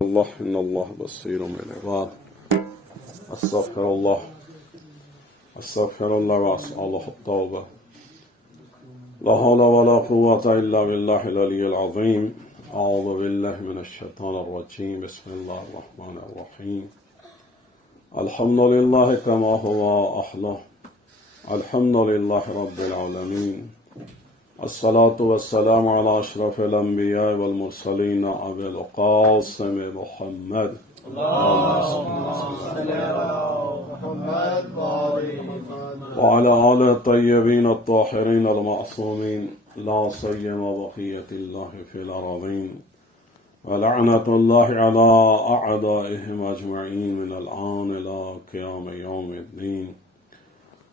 الله إن الله بصير بالعباد أستغفر الله وأسأله التوبة لا حول ولا قوة إلا بالله العلي العظيم أعوذ بالله من الشيطان الرجيم بسم الله الرحمن الرحيم الحمد لله كما هو أحلى الحمد لله رب العالمين الصلاة والسلام على أشرف الأنبياء والمرسلين أبي القاسم محمد وعلى آله الطيبين الطاهرين المعصومين لا سيما بقية الله في الأراضين ولعنة الله على أعدائهم أجمعين من الآن إلى قيام يوم الدين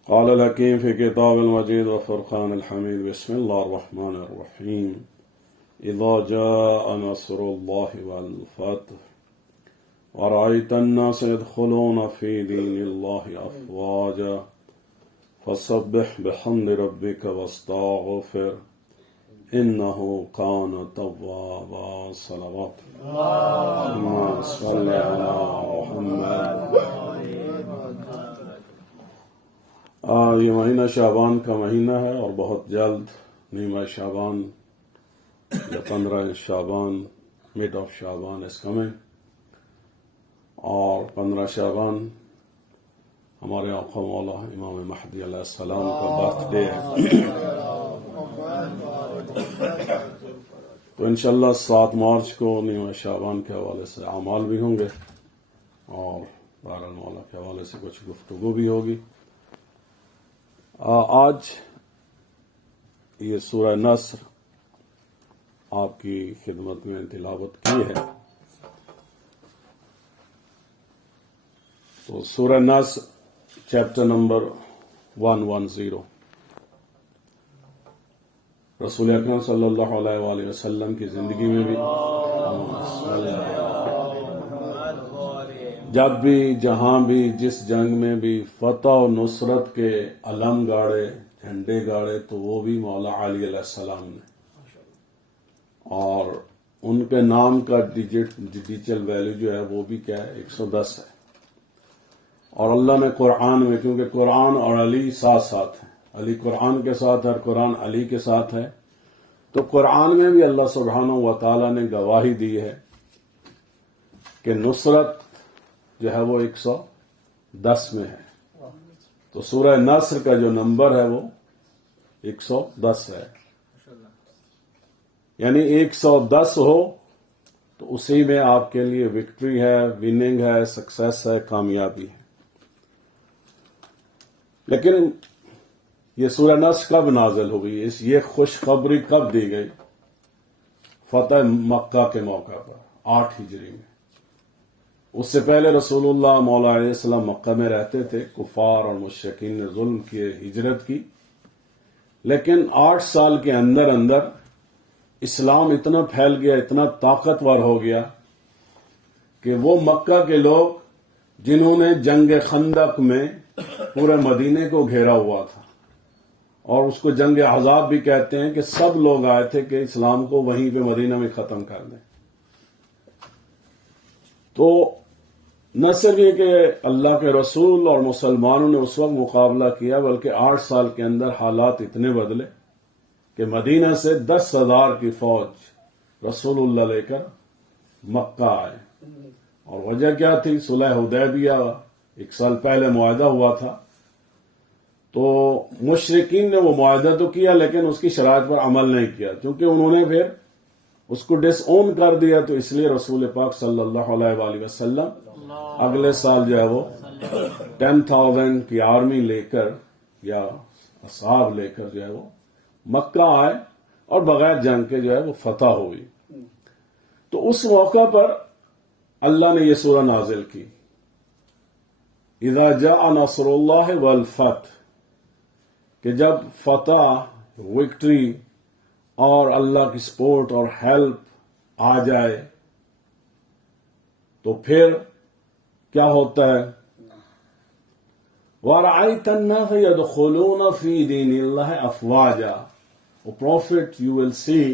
قال الحكيم في كتاب المجيد وفرقان الحميد بسم الله الرحمن الرحيم إذا جاء نصر الله والفتح ورأيت الناس يدخلون في دين الله أفواجا فسبح بحمد ربك واستغفر إنه كان توابا صلوات اللهم صل على محمد یہ مہینہ شعبان کا مہینہ ہے اور بہت جلد نیمہ شعبان یا 15 شعبان مڈ آف شعبان اس کمنگ اور 15 شعبان ہمارے آقا مولا امام مہدی علیہ السلام کا برتھ ڈے ہے تو انشاءاللہ 7 مارچ کو نیمہ شعبان کے حوالے سے اعمال بھی ہوں گے اور بہرحال مولا کے حوالے سے کچھ گفتگو بھی ہوگی. آج یہ سورہ نصر آپ کی خدمت میں تلاوت کی ہے. تو سورہ نصر چیپٹر نمبر 110 رسول اکرم صلی اللہ علیہ وآلہ وسلم کی زندگی میں بھی جب بھی جہاں بھی جس جنگ میں بھی فتح و نصرت کے علم گاڑے جھنڈے گاڑے تو وہ بھی مولا علی علیہ السلام نے, اور ان کے نام کا ڈیجیٹل ویلیو جو ہے وہ بھی کیا ہے 110 ہے. اور اللہ نے قرآن میں, کیونکہ قرآن اور علی ساتھ ساتھ ہیں, علی قرآن کے ساتھ ہے اور قرآن علی کے ساتھ ہے, تو قرآن میں بھی اللہ سبحانہ و تعالی نے گواہی دی ہے کہ نصرت جو ہے وہ 110 میں ہے. تو سورہ نصر کا جو نمبر ہے وہ 110 ہے, یعنی 110 ہو تو اسی میں آپ کے لیے وکٹری ہے, وننگ ہے, سکسیس ہے, کامیابی ہے. لیکن یہ سورہ نصر کب نازل ہوئی, یہ خوشخبری کب دی گئی؟ فتح مکہ کے موقع پر 8 ہجری میں. اس سے پہلے رسول اللہ مولا علیہ السلام مکہ میں رہتے تھے, کفار اور مشرکین نے ظلم کیے, ہجرت کی, لیکن 8 سال کے اندر اندر اسلام اتنا پھیل گیا, اتنا طاقتور ہو گیا کہ وہ مکہ کے لوگ جنہوں نے جنگ خندق میں پورے مدینے کو گھیرا ہوا تھا, اور اس کو جنگ عذاب بھی کہتے ہیں, کہ سب لوگ آئے تھے کہ اسلام کو وہیں پہ مدینہ میں ختم کر دیں. تو نہ صرف یہ کہ اللہ کے رسول اور مسلمانوں نے اس وقت مقابلہ کیا, بلکہ 8 سال کے اندر حالات اتنے بدلے کہ مدینہ سے 10,000 کی فوج رسول اللہ لے کر مکہ آئے. اور وجہ کیا تھی؟ صلح حدیبیہ 1 سال پہلے معاہدہ ہوا تھا, تو مشرکین نے وہ معاہدہ تو کیا لیکن اس کی شرائط پر عمل نہیں کیا, کیونکہ انہوں نے پھر اس کو ڈس اون کر دیا. تو اس لیے رسول پاک صلی اللہ علیہ وآلہ وسلم اگلے سال جو ہے وہ 10,000 کی آرمی لے کر یا اصحاب لے کر جو ہے وہ مکہ آئے, اور بغیر جنگ کے جو ہے وہ فتح ہوئی. تو اس موقع پر اللہ نے یہ سورہ نازل کی, اذا جاء نصر اللہ والفتح, کہ جب فتح, وکٹری اور اللہ کی سپورٹ اور ہیلپ آ جائے تو پھر کیا ہوتا ہے؟ وَرَأَيْتَ النَّاسَ يَدْخُلُونَ فِي دِينِ اللَّهِ أَفْوَاجًا. O Prophet, you will see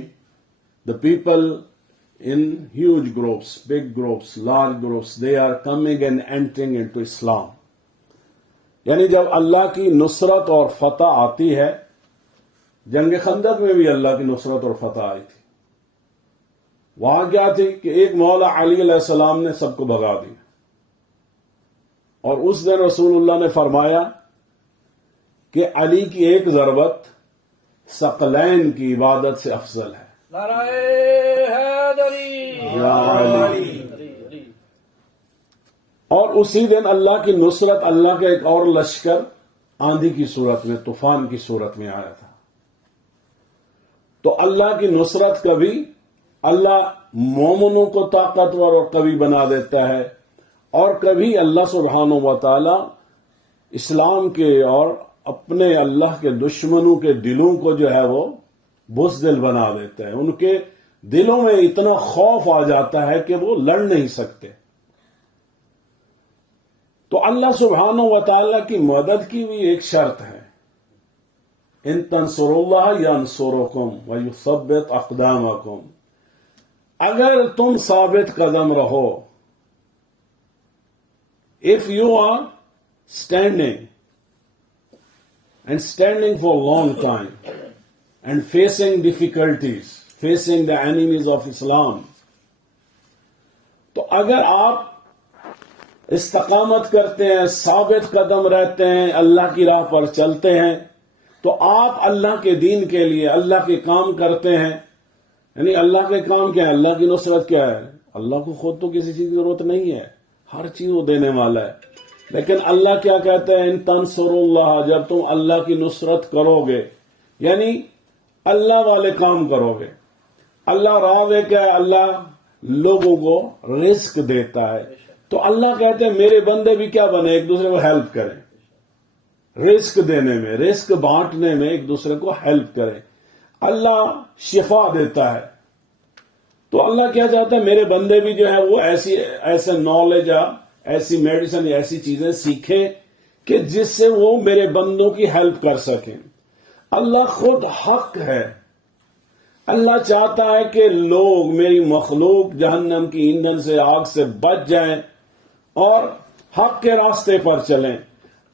the people in huge groups, big groups, large groups, they are coming and entering into Islam. یعنی جب اللہ کی نصرت اور فتح آتی ہے، جنگ خندق میں بھی اللہ کی نصرت اور فتح آئی تھی. وہاں کیا تھی کہ ایک مولا علی علیہ السلام نے سب کو بھگا دیا، اور اس دن رسول اللہ نے فرمایا کہ علی کی ایک ضربت ثقلین کی عبادت سے افضل ہے. نعرہ حیدری یا علی. اور اسی دن اللہ کی نصرت، اللہ کا ایک اور لشکر آندھی کی صورت میں، طوفان کی صورت میں آیا تھا. تو اللہ کی نصرت کبھی اللہ مومنوں کو طاقتور اور قوی بنا دیتا ہے، اور کبھی اللہ سبحانہ و تعالی اسلام کے اور اپنے اللہ کے دشمنوں کے دلوں کو جو ہے وہ بزدل بنا دیتا ہے. ان کے دلوں میں اتنا خوف آ جاتا ہے کہ وہ لڑ نہیں سکتے. تو اللہ سبحانہ و تعالی کی مدد کی بھی ایک شرط ہے، ان تنصروا اللہ ینصرکم ویثبت اقدامکم. اگر تم ثابت قدم رہو، if you are standing and standing for a long time and facing difficulties, facing the enemies of Islam, تو اگر آپ استقامت کرتے ہیں، ثابت قدم رہتے ہیں، اللہ کی راہ پر چلتے ہیں، تو آپ اللہ کے دین کے لیے اللہ کے کام کرتے ہیں. یعنی اللہ کے کام کیا ہے؟ اللہ کی نصرت کیا ہے؟ اللہ کو خود تو کسی چیز کی ضرورت نہیں ہے، ہر چیز وہ دینے والا ہے. لیکن اللہ کیا کہتا ہے؟ ان تنصروا اللہ، جب تم اللہ کی نصرت کرو گے، یعنی اللہ والے کام کرو گے. اللہ راہ کیا ہے؟ اللہ لوگوں کو رزق دیتا ہے. تو اللہ کہتے ہیں میرے بندے بھی کیا بنے؟ ایک دوسرے کو ہیلپ کریں، رزق دینے میں، رزق بانٹنے میں ایک دوسرے کو ہیلپ کریں. اللہ شفا دیتا ہے. تو اللہ کیا چاہتا ہے؟ میرے بندے بھی جو ہے وہ ایسے نالج، ایسی میڈیسن، ایسی چیزیں سیکھیں کہ جس سے وہ میرے بندوں کی ہیلپ کر سکیں. اللہ خود حق ہے. اللہ چاہتا ہے کہ لوگ، میری مخلوق، جہنم کی ایندھن سے، آگ سے بچ جائیں اور حق کے راستے پر چلیں.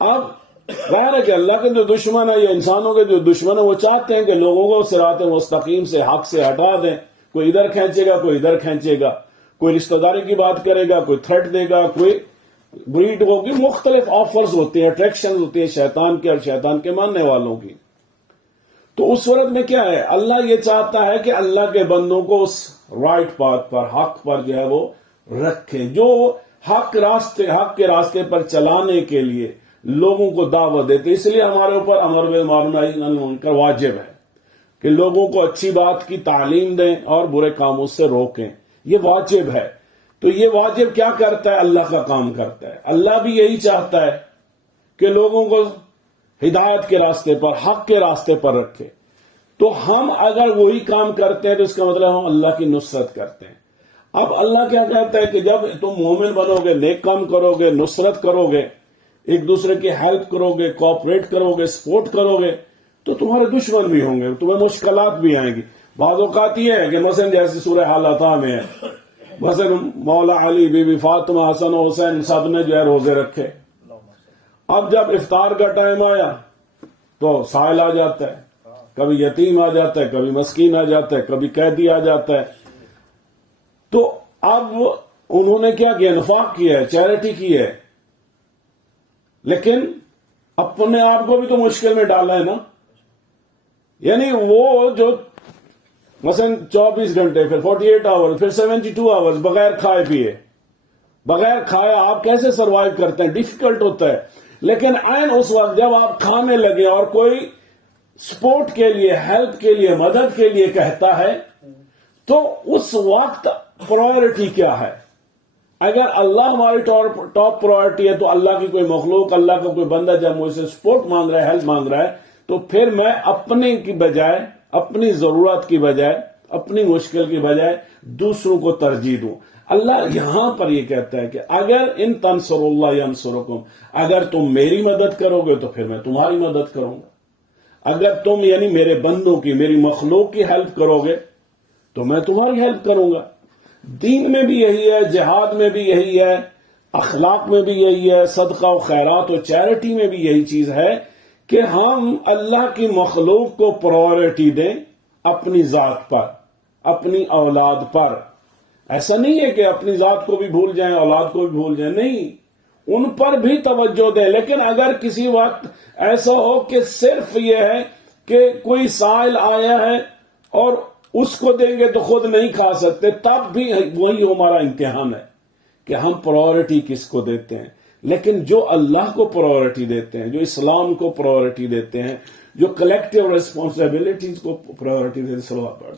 اب ظاہر ہے کہ اللہ کے جو دشمن ہے، یا انسانوں کے جو دشمن ہے، وہ چاہتے ہیں کہ لوگوں کو صراط مستقیم سے، حق سے ہٹا دیں. کوئی ادھر کھینچے گا، کوئی ادھر کھینچے گا، کوئی رشتہ داری کی بات کرے گا، کوئی تھریٹ دے گا، کوئی بریڈ ہوگی. مختلف آفرز ہوتے ہیں، اٹریکشن ہوتی ہیں شیطان کے اور شیطان کے ماننے والوں کی. تو اس صورت میں کیا ہے؟ اللہ یہ چاہتا ہے کہ اللہ کے بندوں کو اس رائٹ پاتھ پر، حق پر جو ہے وہ رکھیں، جو حق کے راستے پر چلانے کے لیے لوگوں کو دعوت دیتے. اس لیے ہمارے اوپر امر بالمعروف نہی عن المنکر واجب ہے کہ لوگوں کو اچھی بات کی تعلیم دیں اور برے کاموں سے روکیں. یہ واجب ہے. تو یہ واجب کیا کرتا ہے؟ اللہ کا کام کرتا ہے. اللہ بھی یہی چاہتا ہے کہ لوگوں کو ہدایت کے راستے پر، حق کے راستے پر رکھے. تو ہم اگر وہی کام کرتے ہیں تو اس کا مطلب ہم اللہ کی نصرت کرتے ہیں. اب اللہ کیا کہتا ہے کہ جب تم مومن بنو گے، نیک کام کرو گے، نصرت کرو گے، ایک دوسرے کی ہیلپ کرو گے، کوآپریٹ کرو گے، سپورٹ کرو گے، تو تمہارے دشمن بھی ہوں گے، تمہیں مشکلات بھی آئیں گی. بعض اوقات یہ ہے کہ مثلا جیسے سورہ حالتا میں ہے، مثلا مولا علی، بی بی فاطمہ، حسن و حسین سب نے جو ہے روزے رکھے. اب جب افطار کا ٹائم آیا تو سائل آ جاتا ہے، کبھی یتیم آ جاتا ہے، کبھی مسکین آ جاتا ہے، کبھی قیدی آ جاتا ہے. تو اب انہوں نے کیا کیا؟ انفاق کیا ہے، چیریٹی کی ہے، لیکن اپنے آپ کو بھی تو مشکل میں ڈالا ہے نا. یعنی وہ جو مثلا 24 گھنٹے، پھر 48 آور، پھر 72 آور بغیر کھائے پیے، بغیر کھائے آپ کیسے سروائیو کرتے ہیں؟ ڈیفیکلٹ ہوتا ہے. لیکن عین اس وقت جب آپ کھانے لگے اور کوئی سپورٹ کے لیے، ہیلپ کے لیے، مدد کے لیے کہتا ہے، تو اس وقت پرائرٹی کیا ہے؟ اگر اللہ ہماری ٹاپ پرائرٹی ہے تو اللہ کی کوئی مخلوق، اللہ کا کوئی بندہ جب مجھ سے سپورٹ مانگ رہا ہے، ہیلپ مانگ رہا ہے، تو پھر میں اپنے کی بجائے، اپنی ضرورت کی بجائے، اپنی مشکل کی بجائے دوسروں کو ترجیح دوں. اللہ یہاں پر یہ کہتا ہے کہ اگر ان تنصروا اللہ ینصرکم، اگر تم میری مدد کرو گے تو پھر میں تمہاری مدد کروں گا. اگر تم یعنی میرے بندوں کی، میری مخلوق کی ہیلپ کرو گے تو میں تمہاری ہیلپ کروں گا. دین میں بھی یہی ہے، جہاد میں بھی یہی ہے، اخلاق میں بھی یہی ہے، صدقہ و خیرات و چیریٹی میں بھی یہی چیز ہے کہ ہم اللہ کی مخلوق کو پرائورٹی دیں اپنی ذات پر، اپنی اولاد پر۔ ایسا نہیں ہے کہ اپنی ذات کو بھی بھول جائیں، اولاد کو بھی بھول جائیں، نہیں، ان پر بھی توجہ دیں۔ لیکن اگر کسی وقت ایسا ہو کہ صرف یہ ہے کہ کوئی سائل آیا ہے اور اس کو دیں گے تو خود نہیں کھا سکتے، تب بھی وہی ہمارا امتحان ہے کہ ہم پرائورٹی کس کو دیتے ہیں۔ لیکن جو اللہ کو پرائورٹی دیتے ہیں، جو اسلام کو پرائورٹی دیتے ہیں، جو کلیکٹیو ریسپانسبلٹیز کو پرائورٹی دیتے ہیں، صلوات پڑھیں۔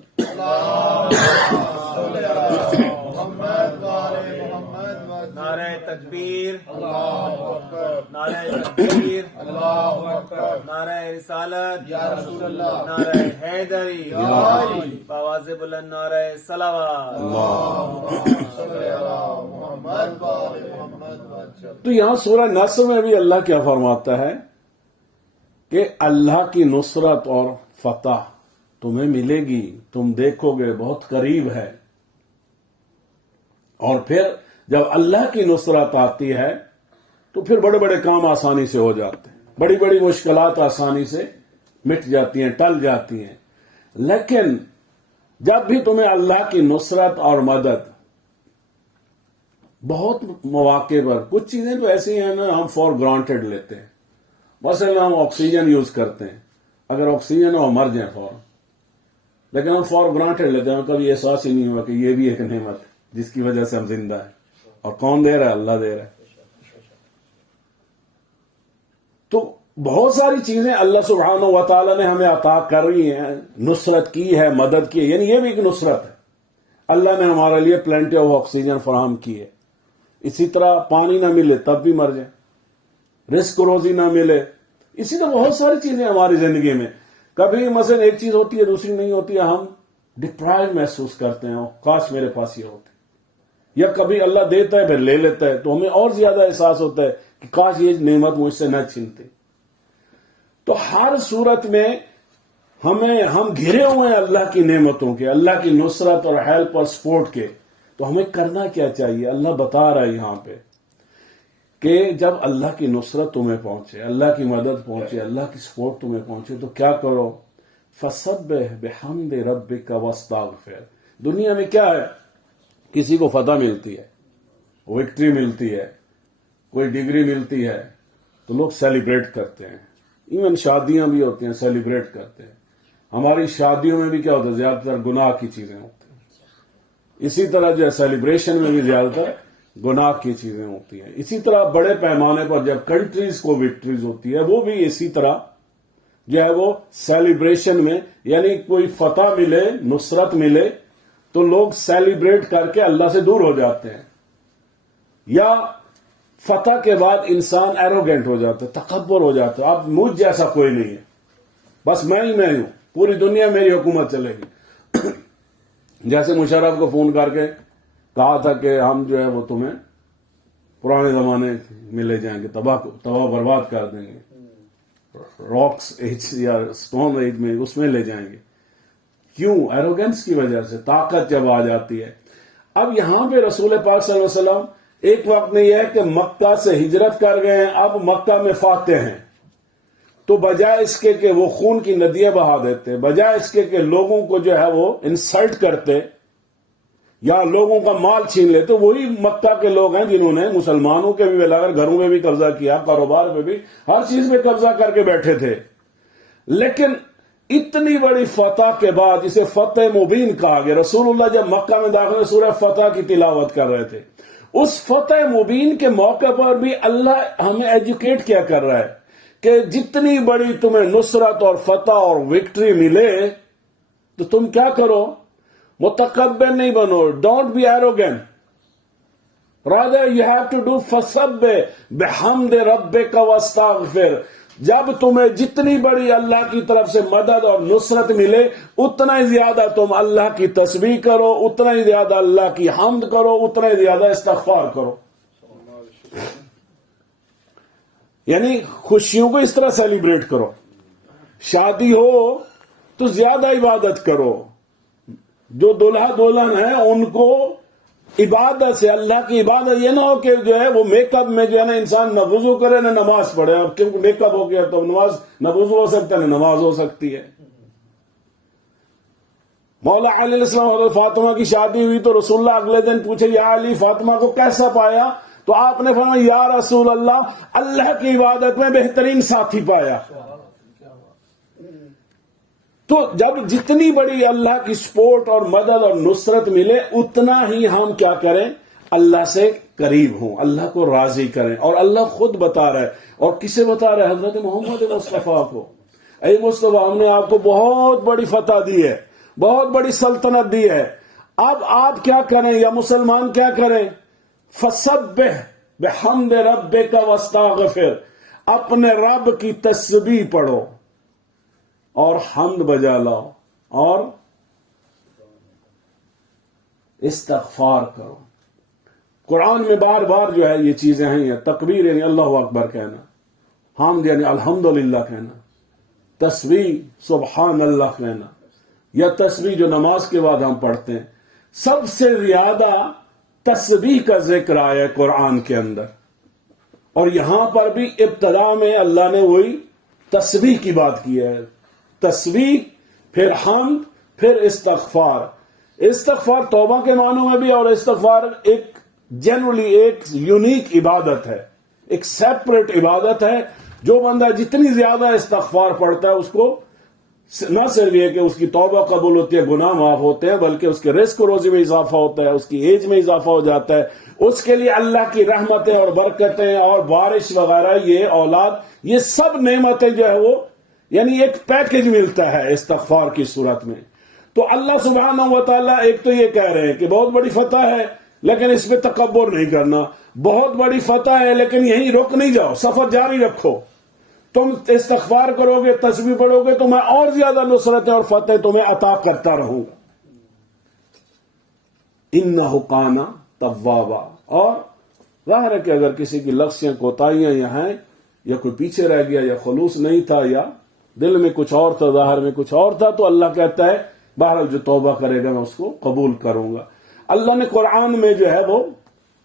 نعرہ تکبیر، نعرہ تکبیر، نعرہ رسالت، نعرہ حیدری، بآواز بلند نعرہ صلوات۔ تو یہاں سورہ نصر میں بھی اللہ کیا فرماتا ہے کہ اللہ کی نصرت اور فتح تمہیں ملے گی، تم دیکھو گے، بہت قریب ہے۔ اور پھر جب اللہ کی نصرت آتی ہے تو پھر بڑے بڑے کام آسانی سے ہو جاتے ہیں، بڑی بڑی مشکلات آسانی سے مٹ جاتی ہیں، ٹل جاتی ہیں۔ لیکن جب بھی تمہیں اللہ کی نصرت اور مدد بہت مواقع پر، کچھ چیزیں تو ایسی ہیں نا ہم فار گرانٹیڈ لیتے ہیں، مثلا ہم آکسیجن یوز کرتے ہیں، اگر آکسیجن ہو مر جائیں فوراً، لیکن ہم فار گرانٹیڈ لیتے ہیں، کبھی احساس ہی نہیں ہوا کہ یہ بھی ایک نعمت ہے جس کی وجہ سے ہم زندہ ہیں، اور کون دے رہا ہے؟ اللہ دے رہا ہے۔ تو بہت ساری چیزیں اللہ سبحانہ و تعالی نے ہمیں عطا کری ہیں، نصرت کی ہے، مدد کی ہے، یعنی یہ بھی ایک نصرت ہے۔ اللہ نے ہمارے لیے پلینٹی آف آکسیجن فراہم کی ہے۔ اسی طرح پانی نہ ملے تب بھی مر جائیں، رزق روزی نہ ملے، اسی طرح بہت ساری چیزیں ہماری زندگی میں، کبھی مثلا ایک چیز ہوتی ہے دوسری نہیں ہوتی ہے، ہم ڈپرائیو محسوس کرتے ہیں، کاش میرے پاس یہ ہوتی، یا کبھی اللہ دیتا ہے پھر لے لیتا ہے تو ہمیں اور زیادہ احساس ہوتا ہے کہ کاش یہ نعمت مجھ سے نہ چھنتی۔ تو ہر صورت میں ہم گھرے ہوئے ہیں اللہ کی نعمتوں کے، اللہ کی نصرت اور ہیلپ اور سپورٹ کے، تو ہمیں کرنا کیا چاہیے؟ اللہ بتا رہا ہے یہاں پہ کہ جب اللہ کی نصرت تمہیں پہنچے، اللہ کی مدد پہنچے، اللہ کی سپورٹ تمہیں پہنچے تو کیا کرو؟ فَسَبِّحْ بِحَمْدِ رَبِّكَ وَاسْتَغْفِرْ۔ دنیا میں کیا ہے؟ کسی کو فتح ملتی ہے، وکٹری ملتی ہے، کوئی ڈگری ملتی ہے تو لوگ سیلیبریٹ کرتے ہیں، ایون شادیاں بھی ہوتی ہیں سیلیبریٹ کرتے ہیں۔ ہماری شادیوں میں بھی کیا ہوتا ہے؟ زیادہ تر گناہ کی چیزیں ہوتی ہیں۔ اسی طرح جو ہے سیلیبریشن میں بھی زیادہ تر گناہ کی چیزیں ہوتی ہیں۔ اسی طرح بڑے پیمانے پر جب کنٹریز کو وکٹریز ہوتی ہے وہ بھی اسی طرح جو ہے وہ سیلیبریشن میں، یعنی کوئی فتح ملے، نصرت ملے تو لوگ سیلیبریٹ کر کے اللہ سے دور ہو جاتے ہیں، یا فتح کے بعد انسان ایروگینٹ ہو جاتا ہے، تکبر ہو جاتا ہے، اب مجھ جیسا کوئی نہیں ہے، بس میں ہی میں ہوں، پوری دنیا میری حکومت چلے گی۔ جیسے مشرف کو فون کر کے کہا تھا کہ ہم جو ہے وہ تمہیں پرانے زمانے میں لے جائیں گے، تباہ برباد کر دیں گے، راکس ایج یا سٹون ایج میں، اس میں لے جائیں گے۔ کیوں؟ ایروگنس کی وجہ سے، طاقت جب آ جاتی ہے۔ اب یہاں پہ رسول پاک صلی اللہ علیہ وسلم ایک وقت میں یہ ہے کہ مکہ سے ہجرت کر گئے ہیں، اب مکہ میں فاتح ہیں، تو بجائے اس کے کہ وہ خون کی ندیاں بہا دیتے، بجائے اس کے کہ لوگوں کو جو ہے وہ انسلٹ کرتے یا لوگوں کا مال چھین لیتے، وہی مکہ کے لوگ ہیں جنہوں نے مسلمانوں کے بھی لگا گھروں میں بھی قبضہ کیا، کاروبار میں بھی، ہر چیز میں قبضہ کر کے بیٹھے تھے۔ لیکن اتنی بڑی فتح کے بعد، اسے فتح مبین کہا گیا، رسول اللہ جب مکہ میں داخل ہوئے سورہ فتح کی تلاوت کر رہے تھے، اس فتح مبین کے موقع پر بھی اللہ ہمیں ایجوکیٹ کیا کر رہا ہے کہ جتنی بڑی تمہیں نصرت اور فتح اور وکٹری ملے تو تم کیا کرو؟ متکبر نہیں بنو، don't be arrogant, rather you have to do فَسَبِّحْ بِحَمْدِ رَبِّكَ وَاسْتَغْفِرْ۔ جب تمہیں جتنی بڑی اللہ کی طرف سے مدد اور نصرت ملے اتنا ہی زیادہ تم اللہ کی تسبیح کرو، اتنا ہی زیادہ اللہ کی حمد کرو، اتنا ہی زیادہ استغفار کرو۔ یعنی خوشیوں کو اس طرح سیلیبریٹ کرو، شادی ہو تو زیادہ عبادت کرو، جو دلہا دلہن ہیں ان کو عبادت سے، اللہ کی عبادت، یہ نہ ہو کہ جو ہے وہ میک اپ میں جو ہے نا انسان نہ وضو کرے نہ نماز پڑھے. اب کیونکہ میک اپ ہو گیا تو نماز نہ وضو ہو سکتا نہ نماز ہو سکتی ہے. مولا علی علیہ السلام حضرت فاطمہ کی شادی ہوئی تو رسول اللہ اگلے دن پوچھے یا علی فاطمہ کو کیسا پایا؟ تو آپ نے فرمایا یا رسول اللہ، اللہ کی عبادت میں بہترین ساتھی پایا. تو جب جتنی بڑی اللہ کی سپورٹ اور مدد اور نصرت ملے اتنا ہی ہم کیا کریں؟ اللہ سے قریب ہوں، اللہ کو راضی کریں. اور اللہ خود بتا رہا ہے. اور کسے بتا رہا ہے؟ حضرت محمد مصطفیٰ کو. اے مصطفیٰ، ہم نے آپ کو بہت بڑی فتح دی ہے، بہت بڑی سلطنت دی ہے. اب آپ کیا کریں یا مسلمان کیا کریں؟ فسبح بحمد ربک واستغفر، اپنے رب کی تسبیح پڑھو اور حمد بجا لاؤ اور استغفار کرو. قرآن میں بار بار جو ہے یہ چیزیں ہیں. تکبیر یعنی اللہ اکبر کہنا، حمد یعنی الحمدللہ کہنا، تسبیح سبحان اللہ کہنا، یا تسبیح جو نماز کے بعد ہم پڑھتے ہیں. سب سے زیادہ تسبیح کا ذکر آیا ہے قرآن کے اندر. اور یہاں پر بھی ابتدا میں اللہ نے وہی تسبیح کی بات کی ہے. تسبیح، پھر حمد، پھر استغفار. استغفار توبہ کے معنوں میں بھی، اور استغفار ایک جنرلی ایک یونیک عبادت ہے، ایک سیپریٹ عبادت ہے. جو بندہ جتنی زیادہ استغفار پڑھتا ہے اس کو نہ صرف یہ کہ اس کی توبہ قبول ہوتی ہے، گناہ معاف ہوتے ہیں، بلکہ اس کے رزق و روزی میں اضافہ ہوتا ہے، اس کی ایج میں اضافہ ہو جاتا ہے. اس کے لیے اللہ کی رحمتیں اور برکتیں اور بارش وغیرہ، یہ اولاد، یہ سب نعمتیں جو ہے وہ یعنی ایک پیکج ملتا ہے استغفار کی صورت میں. تو اللہ سبحانہ و تعالیٰ ایک تو یہ کہہ رہے ہیں کہ بہت بڑی فتح ہے لیکن اس پہ تکبر نہیں کرنا. بہت بڑی فتح ہے لیکن یہیں رک نہیں جاؤ، سفر جاری رکھو. تم استغفار کرو گے، تسبیح پڑھو گے تو میں اور زیادہ نصرتیں اور فتح تمہیں عطا کرتا رہوں گا. انہ کان توابا. اور ظاہر ہے کہ اگر کسی کی لفظیاں کوتاہیاں یا ہیں، یا کوئی پیچھے رہ گیا، یا خلوص نہیں تھا، یا دل میں کچھ اور تھا، ظاہر میں کچھ اور تھا، تو اللہ کہتا ہے بہرحال جو توبہ کرے گا میں اس کو قبول کروں گا. اللہ نے قرآن میں جو ہے وہ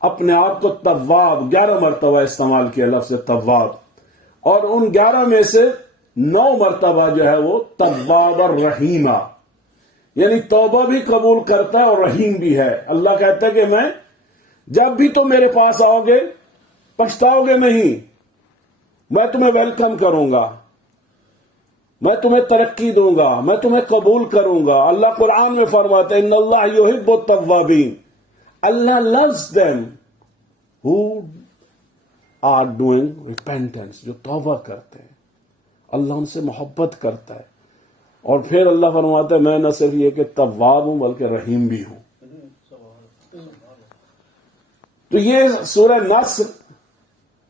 اپنے آپ کو تواب 11 مرتبہ استعمال کیا، لفظ تواب. اور ان 11 میں سے 9 مرتبہ جو ہے وہ تواب الرحیمہ، یعنی توبہ بھی قبول کرتا ہے اور رحیم بھی ہے. اللہ کہتا ہے کہ میں جب بھی تم میرے پاس آؤ گے پچھتاؤ گے نہیں، میں تمہیں ویلکم کروں گا، میں تمہیں ترقی دوں گا، میں تمہیں قبول کروں گا. اللہ قرآن میں فرماتا ہے ان اللہ یحب التوابین، اللہ loves them who are doing repentance، جو توبہ کرتے ہیں. اللہ ان سے محبت کرتا ہے. اور پھر اللہ فرماتا ہے میں نہ صرف یہ کہ تواب ہوں بلکہ رحیم بھی ہوں. تو یہ سورہ نصر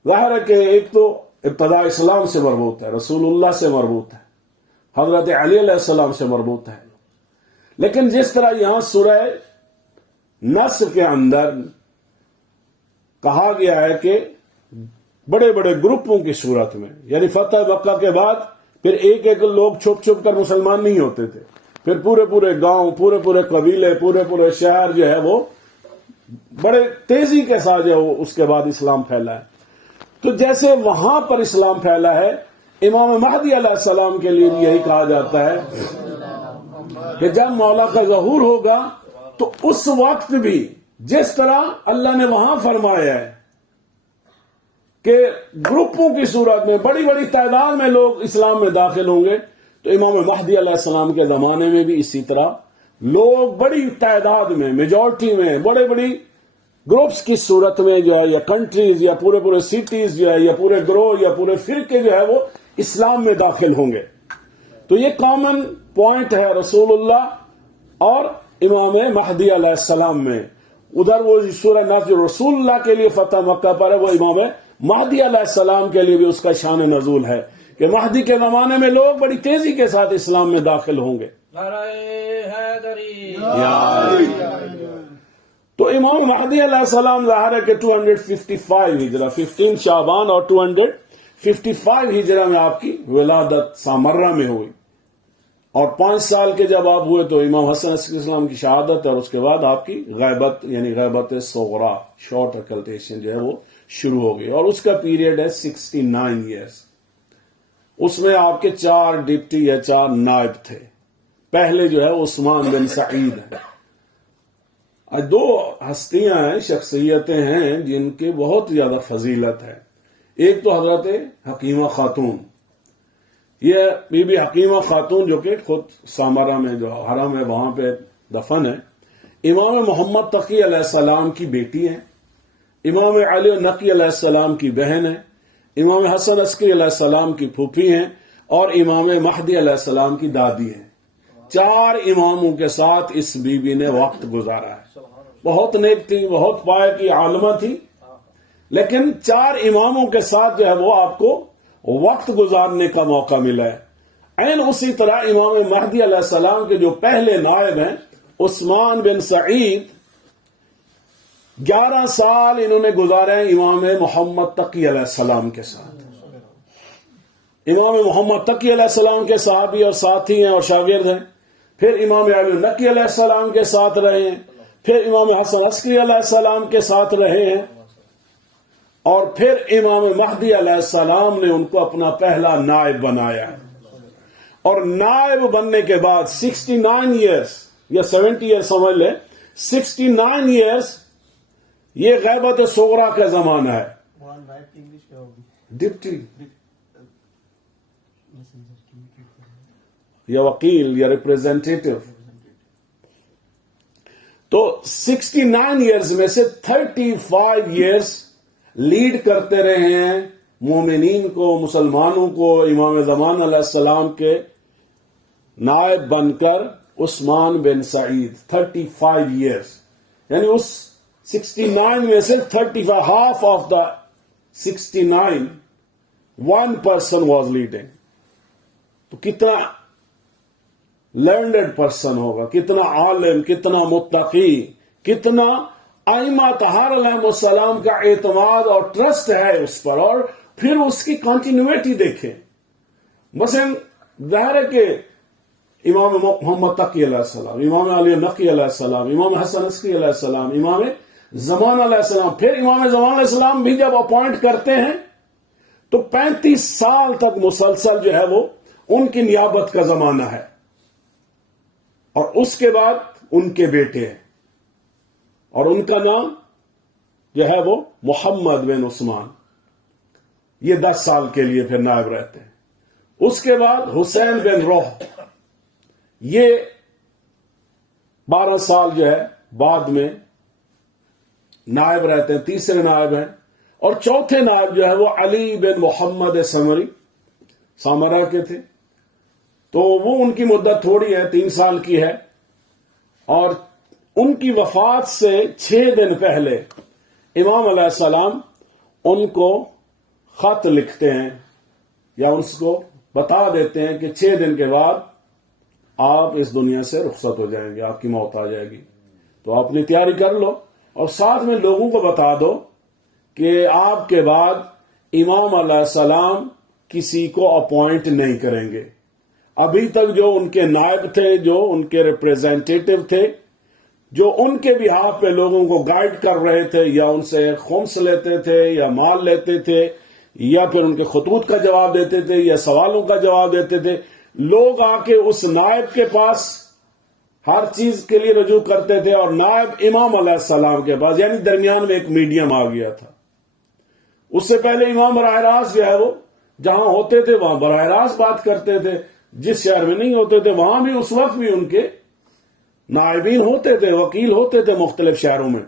ظاہر ہے کہ ایک تو ابتدا اسلام سے مربوط ہے، رسول اللہ سے مربوط ہے، حضرت علی علیہ السلام سے مربوط ہے. لیکن جس طرح یہاں سورہ نصر کے اندر کہا گیا ہے کہ بڑے بڑے گروپوں کی صورت میں، یعنی فتح مکہ کے بعد پھر ایک ایک لوگ چھپ چھپ کر مسلمان نہیں ہوتے تھے، پھر پورے پورے گاؤں، پورے پورے قبیلے، پورے پورے شہر جو ہے وہ بڑے تیزی کے ساتھ جو اس کے بعد اسلام پھیلا ہے. تو جیسے وہاں پر اسلام پھیلا ہے، امام مہدی علیہ السلام کے لیے یہی کہا جاتا ہے کہ جب مولا کا ظہور ہوگا تو اس وقت بھی جس طرح اللہ نے وہاں فرمایا ہے کہ گروپوں کی صورت میں بڑی بڑی تعداد میں لوگ اسلام میں داخل ہوں گے، تو امام مہدی علیہ السلام کے زمانے میں بھی اسی طرح لوگ بڑی تعداد میں، میجورٹی میں، بڑے بڑی گروپس کی صورت میں جو ہے، یا کنٹریز یا پورے پورے سٹیز جو ہے، یا پورے گروہ یا پورے فرقے جو ہے وہ اسلام میں داخل ہوں گے. تو یہ کامن پوائنٹ ہے رسول اللہ اور امام مہدی علیہ السلام میں. ادھر وہ سورہ نصر جو رسول اللہ کے لیے فتح مکہ پر ہے، وہ امام مہدی علیہ السلام کے لیے بھی اس کا شان نزول ہے کہ مہدی کے زمانے میں لوگ بڑی تیزی کے ساتھ اسلام میں داخل ہوں گے. تو امام مہدی علیہ السلام ظاہر ہے کہ 255 ہجرہ 15 شعبان اور 255 ہجرہ میں آپ کی ولادت سامرہ میں ہوئی. اور 5 سال کے جب آپ ہوئے تو امام حسن عسکری السلام کی شہادت، اور اس کے بعد آپ کی غیبت یعنی غیبت صغرا شارٹ اکلٹیشن جو ہے وہ شروع ہو گئی، اور اس کا پیریڈ ہے 69 ایئرس۔ اس میں آپ کے 4 ڈپٹی یا 4 نائب تھے۔ پہلے جو ہے عثمان بن سعید ہیں۔ 2 ہستیاں ہیں، شخصیتیں ہیں جن کی بہت زیادہ فضیلت ہے۔ ایک تو حضرت حکیمہ خاتون، یہ بی بی حکیمہ خاتون جو کہ خود سامرا میں جو حرم ہے وہاں پہ دفن ہے، امام محمد تقی علیہ السلام کی بیٹی ہیں، امام علی نقی علیہ السلام کی بہن ہے، امام حسن عسکری علیہ السلام کی پھوپھی ہیں، اور امام مہدی علیہ السلام کی دادی ہیں۔ 4 اماموں کے ساتھ اس بی بی نے وقت گزارا ہے۔ بہت نیک تھی، بہت پائے کی عالمہ تھی، لیکن 4 اماموں کے ساتھ جو ہے وہ آپ کو وقت گزارنے کا موقع ملا ہے۔ عین اسی طرح امام مہدی علیہ السلام کے جو پہلے نائب ہیں عثمان بن سعید، 11 سال انہوں نے گزارے ہیں امام محمد تقی علیہ السلام کے ساتھ۔ امام محمد تقی علیہ السلام کے صحابی اور ساتھی ہیں اور شاگرد ہیں، پھر امام علی نقی علیہ السلام کے ساتھ رہے ہیں، پھر امام حسن عسکری علیہ السلام کے ساتھ رہے ہیں، اور پھر امام مہدی علیہ السلام نے ان کو اپنا پہلا نائب بنایا ہے۔ اور نائب بننے کے بعد 69 ایئرس یا 70 ایئرس سمجھ لیں، 69 ایئرس یہ غیبت صغرا کا زمانہ ہے۔ ڈپٹی یا وکیل یا ریپریزنٹیٹو۔ تو 69 ایئرز میں سے 35 ایئرز لیڈ کرتے رہے ہیں مومنین کو، مسلمانوں کو، امام زمان علیہ السلام کے نائب بن کر عثمان بن سعید 35 ایئرز، یعنی اس 69 میں سے 35 half of the 69 one person was leading۔ تو کتنا لرنڈ پرسن ہوگا، کتنا عالم، کتنا متقی، کتنا ائمہ طہار علیہ السلام کا اعتماد اور ٹرسٹ ہے اس پر، اور پھر اس کی کنٹینیوٹی دیکھیں۔ مثلا ظاہر ہے کہ امام محمد تقی علیہ السلام، امام علی نقی علیہ السلام، امام حسن عسکری علیہ السلام، امام زمان علیہ السلام، پھر امام زمان علیہ السلام بھی جب اپوائنٹ کرتے ہیں تو 35 سال تک مسلسل جو ہے وہ ان کی نیابت کا زمانہ ہے، اور اس کے بعد ان کے بیٹے ہیں، اور ان کا نام جو ہے وہ محمد بن عثمان، یہ 10 سال کے لیے پھر نائب رہتے ہیں۔ اس کے بعد حسین بن روح، یہ 12 سال جو ہے بعد میں نائب رہتے ہیں، تیسرے نائب ہیں، اور چوتھے نائب جو ہے وہ علی بن محمد سمری سامرا کے تھے، تو وہ ان کی مدت تھوڑی ہے، 3 سال کی ہے، اور ان کی وفات سے 6 دن پہلے امام علیہ السلام ان کو خط لکھتے ہیں یا اس کو بتا دیتے ہیں کہ 6 دن کے بعد آپ اس دنیا سے رخصت ہو جائیں گے، آپ کی موت آ جائے گی، تو آپ اپنی تیاری کر لو، اور ساتھ میں لوگوں کو بتا دو کہ آپ کے بعد امام علیہ السلام کسی کو اپوائنٹ نہیں کریں گے۔ ابھی تک جو ان کے نائب تھے، جو ان کے ریپریزنٹیٹو تھے، جو ان کے بہاف پہ لوگوں کو گائیڈ کر رہے تھے، یا ان سے خمس لیتے تھے یا مال لیتے تھے، یا پھر ان کے خطوط کا جواب دیتے تھے یا سوالوں کا جواب دیتے تھے، لوگ آ کے اس نائب کے پاس ہر چیز کے لیے رجوع کرتے تھے، اور نائب امام علیہ السلام کے پاس، یعنی درمیان میں ایک میڈیم آ گیا تھا۔ اس سے پہلے امام براہ راست جو ہے وہ جہاں ہوتے تھے وہاں براہ راست بات کرتے تھے، جس شہر میں نہیں ہوتے تھے وہاں بھی اس وقت بھی ان کے نائبین ہوتے تھے، وکیل ہوتے تھے مختلف شہروں میں۔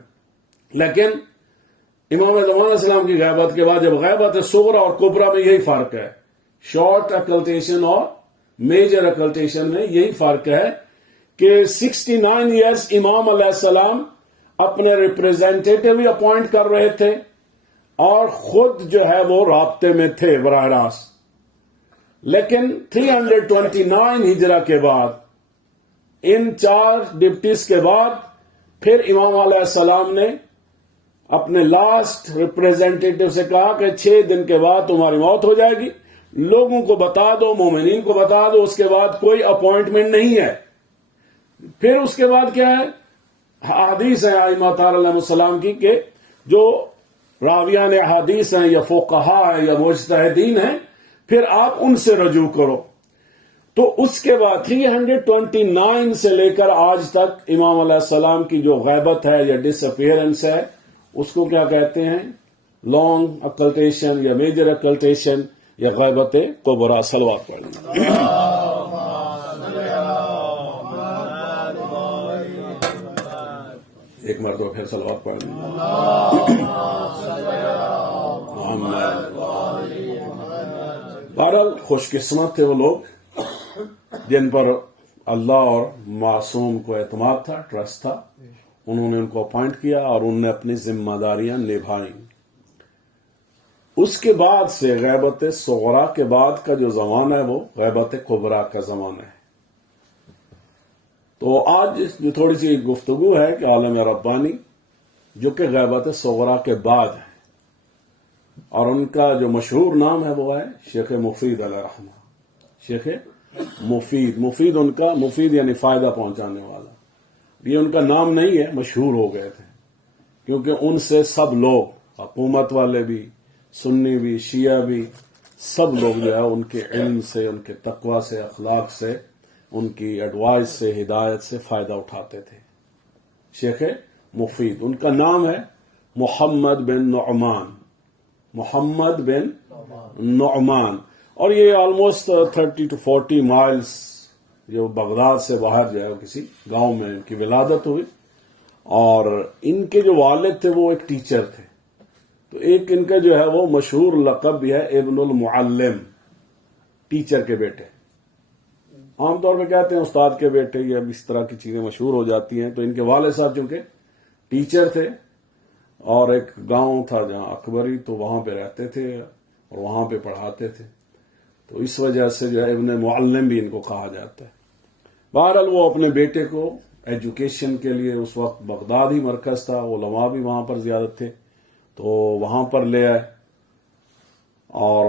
لیکن امام زمان علیہ السلام کی غیبت کے بعد جب غیبت صغرا اور کبرا میں یہی فرق ہے، شارٹ اکلٹیشن اور میجر اکلٹیشن میں یہی فرق ہے کہ 69 ایئرس امام علیہ السلام اپنے ریپریزنٹیٹیو بھی اپوائنٹ کر رہے تھے، اور خود جو ہے وہ رابطے میں تھے براہ راست۔ لیکن 329 ہجرہ کے بعد ان 4 ڈپٹیز کے بعد پھر امام علیہ السلام نے اپنے لاسٹ ریپریزنٹیٹیو سے کہا کہ 6 دن کے بعد تمہاری موت ہو جائے گی، لوگوں کو بتا دو، مومنین کو بتا دو، اس کے بعد کوئی اپوائنٹمنٹ نہیں ہے۔ پھر اس کے بعد کیا ہے؟ حدیث ہے ائمہ علیہ السلام کی کہ جو راویان حدیث ہیں یا فقہا ہیں یا مجتہدین ہیں، پھر آپ ان سے رجوع کرو۔ تو اس کے بعد 329 سے لے کر آج تک امام علیہ السلام کی جو غیبت ہے یا ڈس اپیئرنس ہے، اس کو کیا کہتے ہیں؟ لانگ اکلٹیشن یا میجر اکلٹیشن یا غیبت کبریٰ۔ صلوات پڑھیں۔ ایک مرتبہ پھر صلوات پڑھ لیں۔ بہرحال خوش قسمت تھے وہ لوگ جن پر اللہ اور معصوم کو اعتماد تھا، ٹرسٹ تھا، انہوں نے ان کو اپوائنٹ کیا اور انہوں نے اپنی ذمہ داریاں نبھائیں۔ اس کے بعد سے غیبت صغریٰ کے بعد کا جو زمانہ ہے وہ غیبت کبریٰ کا زمانہ ہے۔ تو آج جو تھوڑی سی گفتگو ہے کہ عالم ربانی جو کہ غیبت صغریٰ کے بعد ہے، اور ان کا جو مشہور نام ہے وہ ہے شیخ مفید علیہ رحمہ۔ شیخ مفید ان کا، مفید یعنی فائدہ پہنچانے والا، یہ ان کا نام نہیں ہے، مشہور ہو گئے تھے کیونکہ ان سے سب لوگ، حکومت والے بھی، سنی بھی، شیعہ بھی، سب لوگ جو ہے ان کے علم سے، ان کے تقوی سے، اخلاق سے، ان کی ایڈوائس سے، ہدایت سے فائدہ اٹھاتے تھے۔ شیخ مفید، ان کا نام ہے محمد بن نعمان، محمد بن نعمان، اور یہ آلموسٹ 30 to 40 مائلز جو بغداد سے باہر جو ہے کسی گاؤں میں ان کی ولادت ہوئی، اور ان کے جو والد تھے وہ ایک ٹیچر تھے۔ تو ایک ان کا جو ہے وہ مشہور لقب بھی ہے ابن المعلم، ٹیچر کے بیٹے۔ عام طور پہ کہتے ہیں استاد کے بیٹے، یا اس طرح کی چیزیں مشہور ہو جاتی ہیں۔ تو ان کے والد صاحب چونکہ ٹیچر تھے، اور ایک گاؤں تھا جہاں اکبری، تو وہاں پہ رہتے تھے اور وہاں پہ پڑھاتے تھے، تو اس وجہ سے جو ہے ابن معلم بھی ان کو کہا جاتا ہے۔ بہرحال وہ اپنے بیٹے کو ایجوکیشن کے لیے، اس وقت بغداد ہی مرکز تھا، علماء بھی وہاں پر زیادہ تھے، تو وہاں پر لے آئے، اور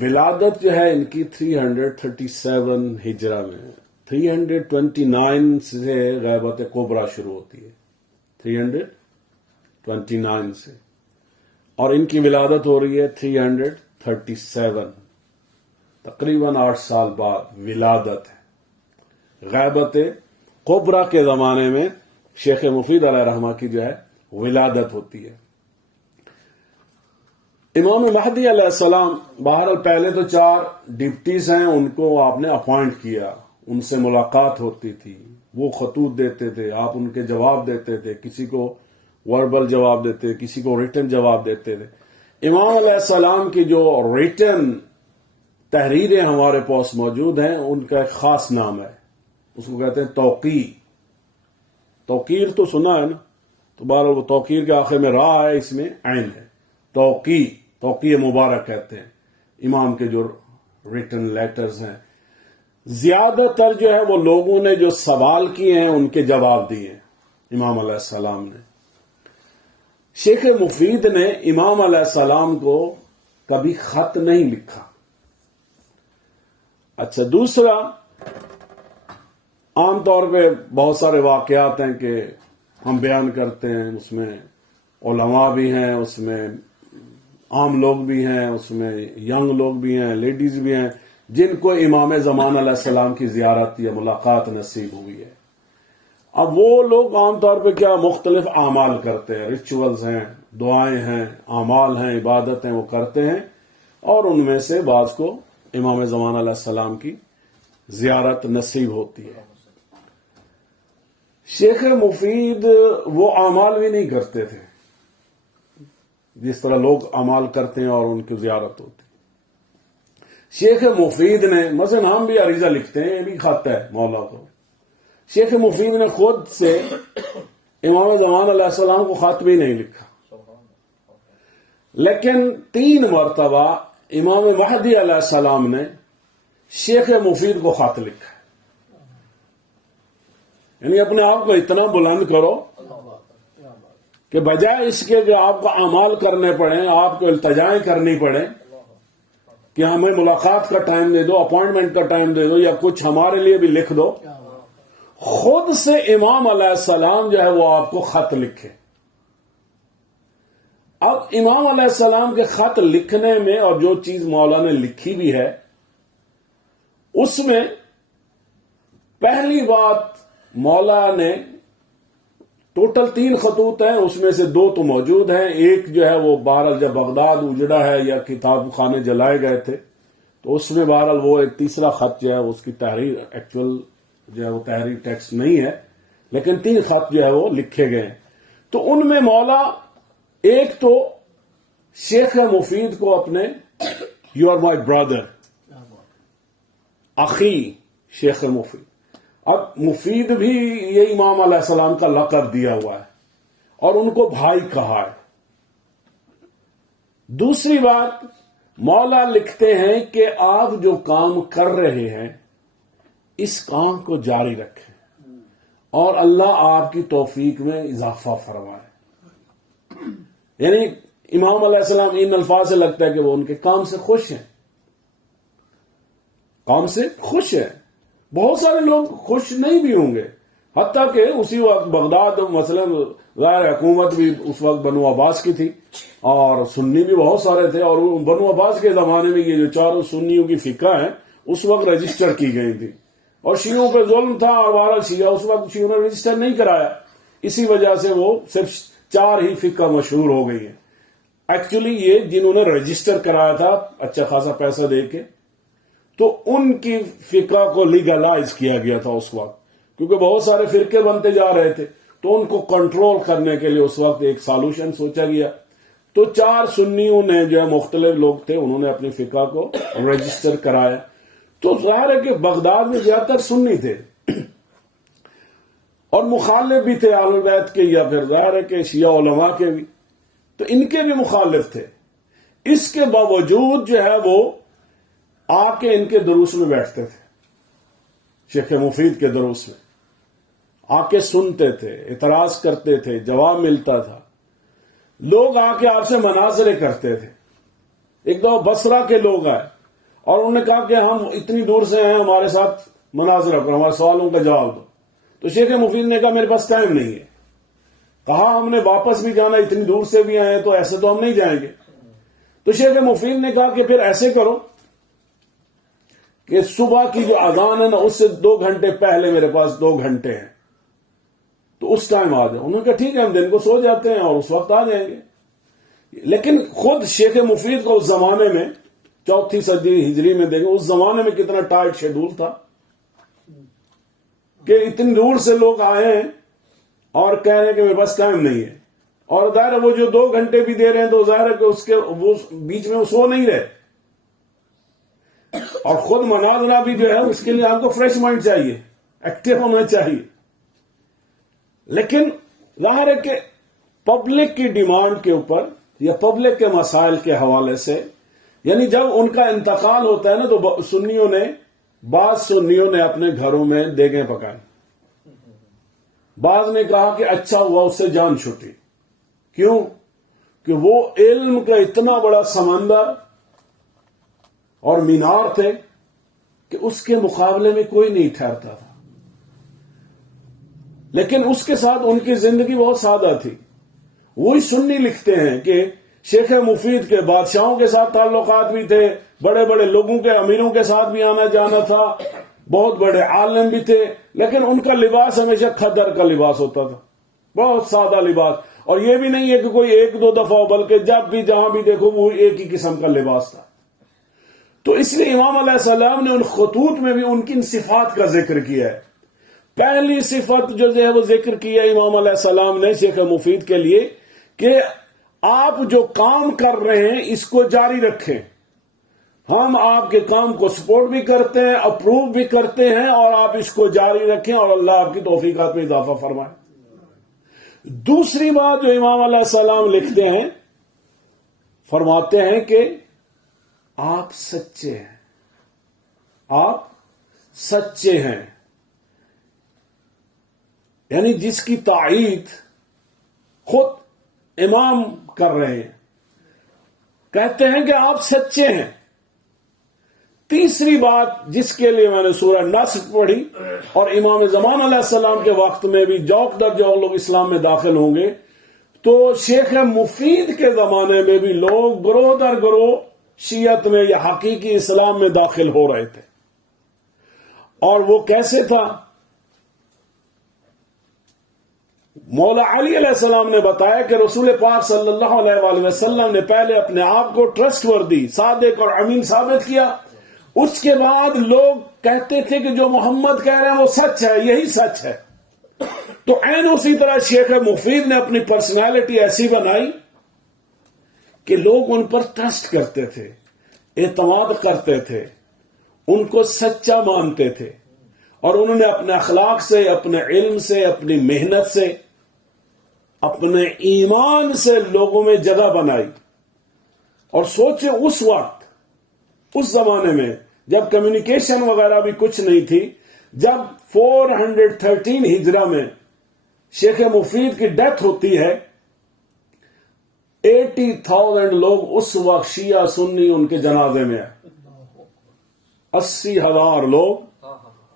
ولادت جو ہے ان کی 337 ہجرہ میں، 329 سے غیبت کبریٰ شروع ہوتی ہے، 329 سے، اور ان کی ولادت ہو رہی ہے 337، تقریباً 8 سال بعد ولادت ہے۔ غیبت کبریٰ کے زمانے میں شیخ مفید علیہ رحمہ کی جو ہے ولادت ہوتی ہے۔ امام مہدی علیہ السلام، بہرحال پہلے تو 4 ڈپٹیز ہیں، ان کو آپ نے اپوائنٹ کیا، ان سے ملاقات ہوتی تھی، وہ خطوط دیتے تھے، آپ ان کے جواب دیتے تھے، کسی کو وربل جواب دیتے، کسی کو ریٹن جواب دیتے تھے۔ امام علیہ السلام کی جو ریٹن تحریریں ہمارے پاس موجود ہیں، ان کا ایک خاص نام ہے، اس کو کہتے ہیں توقیر۔ توقیر تو سنا ہے نا، تو بہرحال وہ توقیر کے آخر میں را ہے، اس میں عین ہے، توقیر مبارک کہتے ہیں امام کے جو ریٹن لیٹرز ہیں۔ زیادہ تر جو ہے وہ لوگوں نے جو سوال کیے ہیں ان کے جواب دیے ہیں امام علیہ السلام نے۔ شیخ مفید نے امام علیہ السلام کو کبھی خط نہیں لکھا۔ اچھا، دوسرا، عام طور پہ بہت سارے واقعات ہیں کہ ہم بیان کرتے ہیں، اس میں علماء بھی ہیں، اس میں عام لوگ بھی ہیں، اس میں ینگ لوگ بھی ہیں، لیڈیز بھی ہیں، جن کو امام زمان علیہ السلام کی زیارت یا ملاقات نصیب ہوئی ہے۔ اب وہ لوگ عام طور پہ کیا مختلف اعمال کرتے ہیں، ریچولز ہیں، دعائیں ہیں، اعمال ہیں، عبادت ہیں، وہ کرتے ہیں، اور ان میں سے بعض کو امام زمان علیہ السلام کی زیارت نصیب ہوتی ہے۔ شیخ مفید وہ اعمال بھی نہیں کرتے تھے جس طرح لوگ اعمال کرتے ہیں اور ان کی زیارت ہوتی ہے۔ شیخ مفید نے، مثلا ہم بھی عریضہ لکھتے ہیں، یہ بھی خط ہے مولا کو، شیخ مفید نے خود سے امام زمان علیہ السلام کو خط بھی نہیں لکھا، لیکن 3 مرتبہ امام مہدی علیہ السلام نے شیخ مفید کو خط لکھا۔ یعنی اپنے آپ کو اتنا بلند کرو کہ بجائے اس کے جو آپ کو اعمال کرنے پڑیں، آپ کو التجائیں کرنی پڑیں، کہ ہمیں ملاقات کا ٹائم دے دو، اپوائنٹمنٹ کا ٹائم دے دو، یا کچھ ہمارے لیے بھی لکھ دو، خود سے امام علیہ السلام جو ہے وہ آپ کو خط لکھے۔ اب امام علیہ السلام کے خط لکھنے میں اور جو چیز مولا نے لکھی بھی ہے اس میں پہلی بات مولا نے ٹوٹل 3 خطوط ہیں، اس میں سے 2 تو موجود ہیں، ایک جو ہے وہ بہرحال جب بغداد اجڑا ہے یا کتاب خانے جلائے گئے تھے تو اس میں بہرحال وہ ایک تیسرا خط جو ہے اس کی تحریر ایکچوئل جو ہے وہ تحریر ٹیکسٹ نہیں ہے، لیکن 3 خط جو ہے وہ لکھے گئے ہیں۔ تو ان میں مولا ایک تو شیخ مفید کو اپنے یو آر مائی برادر، اخی شیخ مفید، اب مفید بھی یہ امام علیہ السلام کا لقب دیا ہوا ہے اور ان کو بھائی کہا ہے۔ دوسری بات مولا لکھتے ہیں کہ آپ جو کام کر رہے ہیں اس کام کو جاری رکھیں اور اللہ آپ کی توفیق میں اضافہ فرمائے۔ یعنی امام علیہ السلام ان الفاظ سے لگتا ہے کہ وہ ان کے کام سے خوش ہیں، کام سے خوش ہیں۔ بہت سارے لوگ خوش نہیں بھی ہوں گے، حتیٰ کہ اسی وقت بغداد مثلا ظاہر حکومت بھی اس وقت بنو عباس کی تھی اور سنی بھی بہت سارے تھے، اور بنو عباس کے زمانے میں یہ جو 4 سنیوں کی فقہ ہیں اس وقت رجسٹر کی گئی تھی، اور شیعوں پہ ظلم تھا اور بہرحال شیعہ اس وقت شیعوں نے رجسٹر نہیں کرایا، اسی وجہ سے وہ صرف 4 ہی فقہ مشہور ہو گئی ہیں۔ ایکچولی یہ جنہوں نے رجسٹر کرایا تھا اچھا خاصا پیسہ دے کے، تو ان کی فقہ کو لیگلائز کیا گیا تھا اس وقت، کیونکہ بہت سارے فرقے بنتے جا رہے تھے، تو ان کو کنٹرول کرنے کے لیے اس وقت ایک سالوشن سوچا گیا۔ تو 4 سنیوں نے جو ہے مختلف لوگ تھے انہوں نے اپنی فقہ کو رجسٹر کرایا۔ تو ظاہر ہے کہ بغداد میں زیادہ تر سنی تھے اور مخالف بھی تھے اہل بیت کے، یا پھر ظاہر ہے کہ شیعہ علماء کے بھی، تو ان کے بھی مخالف تھے۔ اس کے باوجود جو ہے وہ آ کے ان کے دروس میں بیٹھتے تھے، شیخ مفید کے دروس میں آ کے سنتے تھے، اعتراض کرتے تھے، جواب ملتا تھا۔ لوگ آ کے آپ سے مناظرے کرتے تھے۔ ایک دو بصرہ کے لوگ آئے اور انہوں نے کہا کہ ہم اتنی دور سے ہیں، ہمارے ساتھ مناظرہ کرو، ہمارے سوالوں کا جواب دو۔ تو شیخ مفید نے کہا میرے پاس ٹائم نہیں ہے۔ کہا ہم نے واپس بھی جانا، اتنی دور سے بھی آئے تو ایسے تو ہم نہیں جائیں گے۔ تو شیخ مفید نے کہا کہ پھر ایسے کرو کہ صبح کی جو اذان ہے نا اس سے 2 گھنٹے پہلے میرے پاس 2 گھنٹے ہیں، تو اس ٹائم آ جاؤ۔ انہوں نے کہا ٹھیک ہے، ہم دن کو سو جاتے ہیں اور اس وقت آ جائیں گے۔ لیکن خود شیخ مفید کو اس زمانے میں 4 صدی ہجری میں دیکھیں اس زمانے میں کتنا ٹائٹ شیڈول تھا کہ اتنی دور سے لوگ آئے ہیں اور کہہ رہے ہیں کہ میرے پاس ٹائم نہیں ہے، اور ظاہر ہے وہ جو 2 گھنٹے بھی دے رہے ہیں تو ظاہر ہے کہ اس کے وہ بیچ میں وہ سو نہیں رہے، اور خود مناظرہ بھی جو ہے اس کے لیے آپ کو فریش مائنڈ چاہیے، ایکٹیو ہونا چاہیے۔ لیکن ظاہر ہے کہ پبلک کی ڈیمانڈ کے اوپر یا پبلک کے مسائل کے حوالے سے، یعنی جب ان کا انتقال ہوتا ہے نا تو بعض سنیوں نے اپنے گھروں میں دیگیں پکائیں، بعض نے کہا کہ اچھا ہوا اس سے جان چھوٹی۔ کیوں؟ کہ وہ علم کا اتنا بڑا سمندر اور مینار تھے کہ اس کے مقابلے میں کوئی نہیں ٹھہرتا تھا، لیکن اس کے ساتھ ان کی زندگی بہت سادہ تھی۔ وہی سنی لکھتے ہیں کہ شیخ مفید کے بادشاہوں کے ساتھ تعلقات بھی تھے، بڑے بڑے لوگوں کے امیروں کے ساتھ بھی آنا جانا تھا، بہت بڑے عالم بھی تھے، لیکن ان کا لباس ہمیشہ کھدر کا لباس ہوتا تھا، بہت سادہ لباس، اور یہ بھی نہیں ہے کہ کوئی 1-2 دفعہ، بلکہ جب بھی جہاں بھی دیکھو وہ ایک ہی قسم کا لباس تھا۔ تو اس لیے امام علیہ السلام نے ان خطوط میں بھی ان کی ان صفات کا ذکر کیا ہے۔ پہلی صفت جو ہے وہ ذکر کیا امام علیہ السلام نے شیخ مفید کے لیے کہ آپ جو کام کر رہے ہیں اس کو جاری رکھیں، ہم آپ کے کام کو سپورٹ بھی کرتے ہیں، اپروو بھی کرتے ہیں، اور آپ اس کو جاری رکھیں اور اللہ آپ کی توفیقات میں اضافہ فرمائے۔ دوسری بات جو امام علیہ السلام لکھتے ہیں، فرماتے ہیں کہ آپ سچے ہیں، آپ سچے ہیں، یعنی جس کی تائید خود امام کر رہے ہیں، کہتے ہیں کہ آپ سچے ہیں، تیسری بات جس کے لیے میں نے سورہ نصر پڑھی، اور امام زمان علیہ السلام کے وقت میں بھی جوک در جوک لوگ اسلام میں داخل ہوں گے، تو شیخ مفید کے زمانے میں بھی لوگ گروہ در گروہ شیعت میں یا حقیقی اسلام میں داخل ہو رہے تھے. اور وہ کیسے تھا؟ مولا علی علیہ السلام نے بتایا کہ رسول پاک صلی اللہ علیہ وآلہ وسلم نے پہلے اپنے آپ کو ٹرسٹ وردی، صادق اور امین ثابت کیا، اس کے بعد لوگ کہتے تھے کہ جو محمد کہہ رہے ہیں وہ سچ ہے، یہی سچ ہے. تو عین اسی طرح شیخ مفید نے اپنی پرسنالٹی ایسی بنائی کہ لوگ ان پر ٹرسٹ کرتے تھے، اعتماد کرتے تھے، ان کو سچا مانتے تھے، اور انہوں نے اپنے اخلاق سے، اپنے علم سے، اپنی محنت سے، اپنے ایمان سے لوگوں میں جگہ بنائی. اور سوچے اس وقت، اس زمانے میں جب کمیونیکیشن وغیرہ بھی کچھ نہیں تھی، جب 413 ہجرہ میں شیخ مفید کی ڈیتھ ہوتی ہے، 80,000 لوگ اس وقت شیعہ سنی ان کے جنازے میں آئے. 80,000 لوگ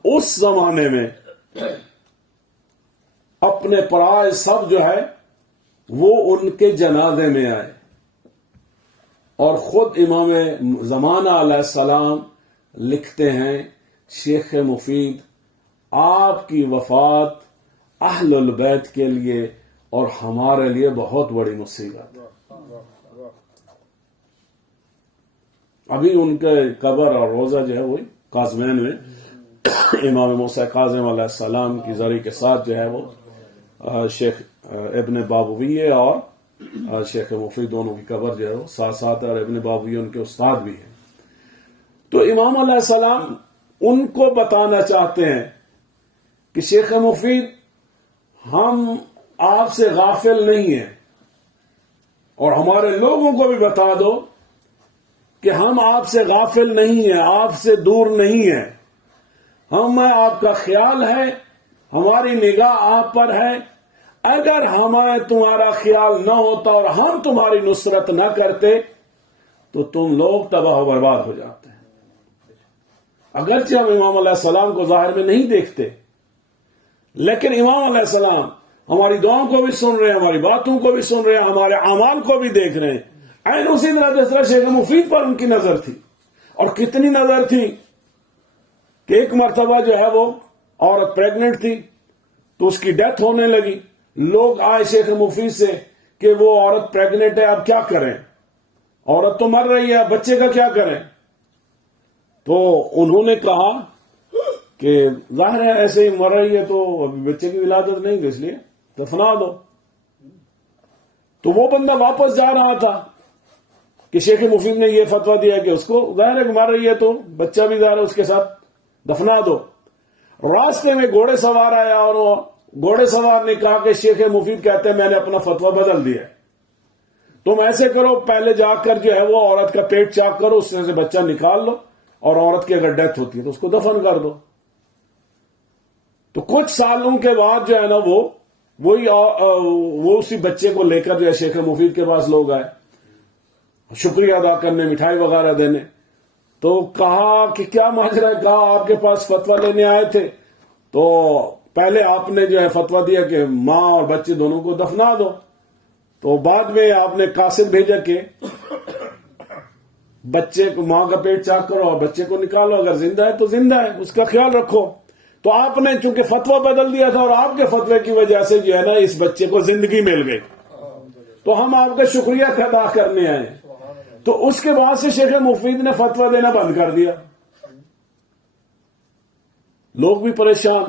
اس زمانے میں اپنے پرائے سب جو ہے وہ ان کے جنازے میں آئے. اور خود امام زمانہ علیہ السلام لکھتے ہیں، شیخ مفید آپ کی وفات اہل البیت کے لیے اور ہمارے لیے بہت بڑی مصیبت. ابھی ان کے قبر اور روزہ جو ہے وہی کاظمین میں امام موسیٰ کاظم علیہ السلام کی زری کے ساتھ جو ہے وہ شیخ ابن بابویہ اور شیخ مفید دونوں کی قبر جو ہے وہ ساتھ ساتھ، اور ابن بابویہ ان کے استاد بھی ہیں. تو امام علیہ السلام ان کو بتانا چاہتے ہیں کہ شیخ مفید ہم آپ سے غافل نہیں ہیں، اور ہمارے لوگوں کو بھی بتا دو کہ ہم آپ سے غافل نہیں ہیں، آپ سے دور نہیں ہیں. ہمیں آپ کا خیال ہے، ہماری نگاہ آپ پر ہے. اگر ہمیں تمہارا خیال نہ ہوتا اور ہم تمہاری نصرت نہ کرتے تو تم لوگ تباہ و برباد ہو جاتے ہیں. اگرچہ ہم امام علیہ السلام کو ظاہر میں نہیں دیکھتے، لیکن امام علیہ السلام ہماری دعاؤں کو بھی سن رہے ہیں، ہماری باتوں کو بھی سن رہے ہیں، ہمارے اعمال کو بھی دیکھ رہے ہیں. عین اسی طرح جس طرح شیخ مفید پر ان کی نظر تھی. اور کتنی نظر تھی کہ ایک مرتبہ جو ہے وہ عورت پریگننٹ تھی تو اس کی ڈیتھ ہونے لگی. لوگ آئے شیخ مفید سے کہ وہ عورت پریگننٹ ہے، اب کیا کریں، عورت تو مر رہی ہے، بچے کا کیا کریں. تو انہوں نے کہا کہ ظاہر ہے ایسے ہی مر رہی ہے تو ابھی بچے کی ولادت نہیں تھی، اس لیے دفنا دو. تو وہ بندہ واپس جا رہا تھا کہ شیخ مفید نے یہ فتویٰ دیا کہ اس کو ظاہر ہے کہ مر رہی ہے تو بچہ بھی ظاہر ہے اس کے ساتھ دفنا دو. راستے میں گھوڑے سوار آیا اور وہ گھوڑے سوار نے کہا کہ شیخ مفید کہتے ہیں میں نے اپنا فتویٰ بدل دیا، تم ایسے کرو پہلے جا کر جو ہے وہ عورت کا پیٹ چاک کرو، اس میں سے بچہ نکال لو، اور عورت کی اگر ڈیتھ ہوتی ہے تو اس کو دفن کر دو. تو کچھ سالوں کے بعد جو ہے نا وہ اسی بچے کو لے کر جو ہے شیخ مفید کے پاس لوگ آئے شکریہ ادا کرنے، مٹھائی وغیرہ دینے. تو کہا کہ کیا ماجرا ہے، کہا آپ کے پاس فتویٰ لینے آئے تھے تو پہلے آپ نے جو ہے فتویٰ دیا کہ ماں اور بچے دونوں کو دفنا دو، تو بعد میں آپ نے قاصد بھیجا کہ بچے کو ماں کا پیٹ چاک کرو اور بچے کو نکالو، اگر زندہ ہے تو زندہ ہے، اس کا خیال رکھو. تو آپ نے چونکہ فتویٰ بدل دیا تھا اور آپ کے فتوے کی وجہ سے جو ہے نا اس بچے کو زندگی مل گئی، تو ہم آپ کا شکریہ ادا کرنے آئے. تو اس کے بعد سے شیخ مفید نے فتویٰ دینا بند کر دیا. لوگ بھی پریشان.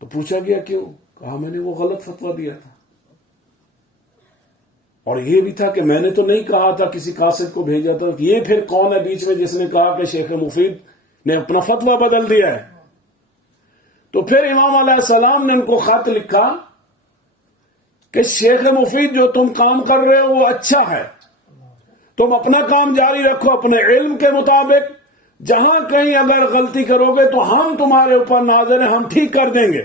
تو پوچھا گیا کیوں؟ کہا میں نے وہ غلط فتویٰ دیا تھا، اور یہ بھی تھا کہ میں نے تو نہیں کہا تھا، کسی قاصد کو بھیجا تھا. یہ پھر کون ہے بیچ میں جس نے کہا کہ شیخ مفید نے اپنا فتویٰ بدل دیا ہے؟ تو پھر امام علیہ السلام نے ان کو خط لکھا کہ شیخ مفید جو تم کام کر رہے ہو وہ اچھا ہے، تم اپنا کام جاری رکھو اپنے علم کے مطابق، جہاں کہیں اگر غلطی کرو گے تو ہم تمہارے اوپر ناظر ہیں، ہم ٹھیک کر دیں گے.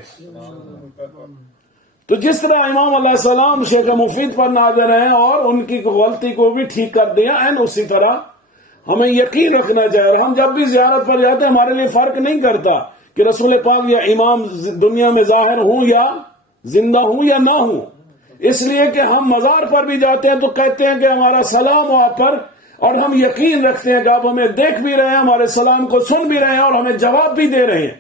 تو جس طرح امام علیہ السلام شیخ مفید پر ناظر ہیں اور ان کی غلطی کو بھی ٹھیک کر دیا، اسی طرح ہمیں یقین رکھنا چاہیے. اور ہم جب بھی زیارت پر جاتے ہیں ہمارے لیے فرق نہیں کرتا کہ رسول پاک یا امام دنیا میں ظاہر ہوں یا زندہ ہوں یا نہ ہوں. اس لیے کہ ہم مزار پر بھی جاتے ہیں تو کہتے ہیں کہ ہمارا سلام ہو آپ پر، اور ہم یقین رکھتے ہیں کہ آپ ہمیں دیکھ بھی رہے ہیں، ہمارے سلام کو سن بھی رہے ہیں اور ہمیں جواب بھی دے رہے ہیں.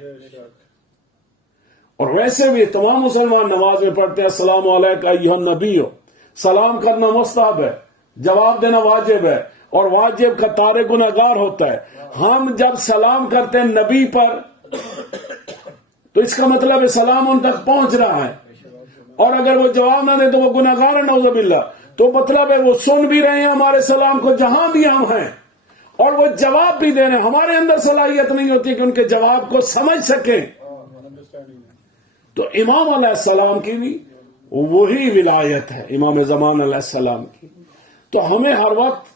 اور ویسے بھی تمام مسلمان نماز میں پڑھتے ہیں السلام علیکم ایھا النبی. سلام کرنا مستحب ہے، جواب دینا واجب ہے، اور واجب کا طارئ گنہگار ہوتا ہے. ہم جب سلام کرتے ہیں نبی پر تو اس کا مطلب ہے سلام ان تک پہنچ رہا ہے، اور اگر وہ جواب نہ دے تو وہ گنہگار ہے نعوذ باللہ. تو مطلب ہے وہ سن بھی رہے ہیں ہمارے سلام کو جہاں بھی ہم ہیں، اور وہ جواب بھی دے رہے ہیں. ہمارے اندر صلاحیت نہیں ہوتی کہ ان کے جواب کو سمجھ سکیں. تو امام علیہ السلام کی بھی وہی ولایت ہے، امام زمان علیہ السلام کی. تو ہمیں ہر وقت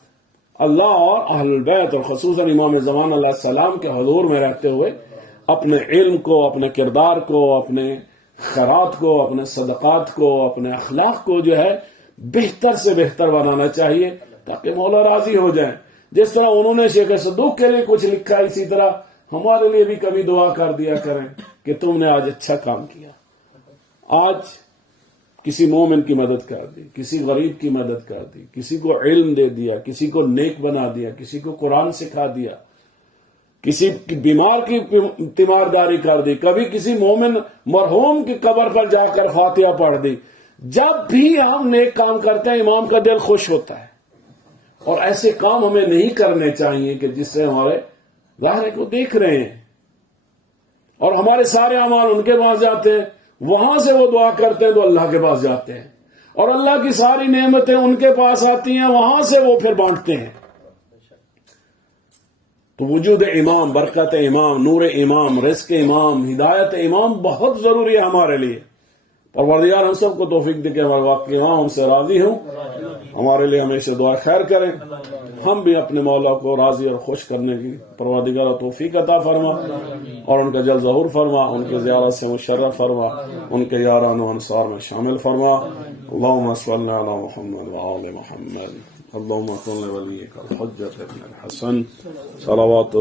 اللہ اور اہل البیت اور خصوصاً امام زمان علیہ السلام کے حضور میں رہتے ہوئے اپنے علم کو، اپنے کردار کو، اپنے خیرات کو، اپنے صدقات کو، اپنے اخلاق کو جو ہے بہتر سے بہتر بنانا چاہیے تاکہ مولا راضی ہو جائیں. جس طرح انہوں نے شیخ صدوق کے لیے کچھ لکھا، اسی طرح ہمارے لیے بھی کبھی دعا کر دیا کریں کہ تم نے آج اچھا کام کیا، آج کسی مومن کی مدد کر دی، کسی غریب کی مدد کر دی، کسی کو علم دے دیا، کسی کو نیک بنا دیا، کسی کو قرآن سکھا دیا، کسی بیمار کی تیمارداری کر دی، کبھی کسی مومن مرحوم کی قبر پر جا کر فاتحہ پڑھ دی. جب بھی ہم نیک کام کرتے ہیں امام کا دل خوش ہوتا ہے. اور ایسے کام ہمیں نہیں کرنے چاہیے کہ جس سے ہمارے ظاہر کو دیکھ رہے ہیں اور ہمارے سارے اعمال ان کے پاس جاتے ہیں، وہاں سے وہ دعا کرتے ہیں تو اللہ کے پاس جاتے ہیں، اور اللہ کی ساری نعمتیں ان کے پاس آتی ہیں، وہاں سے وہ پھر بانٹتے ہیں. تو وجود امام، برکت امام، نور امام، رزق امام، ہدایت امام بہت ضروری ہے ہمارے لیے. پروردگار ہم سب کو توفیق دے کہ ہمارے واقع امام ہم سے راضی ہوں، ہمارے لیے ہمیشہ دعا خیر کریں. ہم بھی اپنے مولا کو راضی اور خوش کرنے کی پروردگار توفیق عطا فرما، اور ان کا جل ظہور فرما، ان کے زیارت سے مشرف فرما، ان کے یاران و انصار میں شامل فرما. اللہم صلی علی محمد وآل محمد. اللہم صلی ولیک الحجۃ ابن الحسن صلوات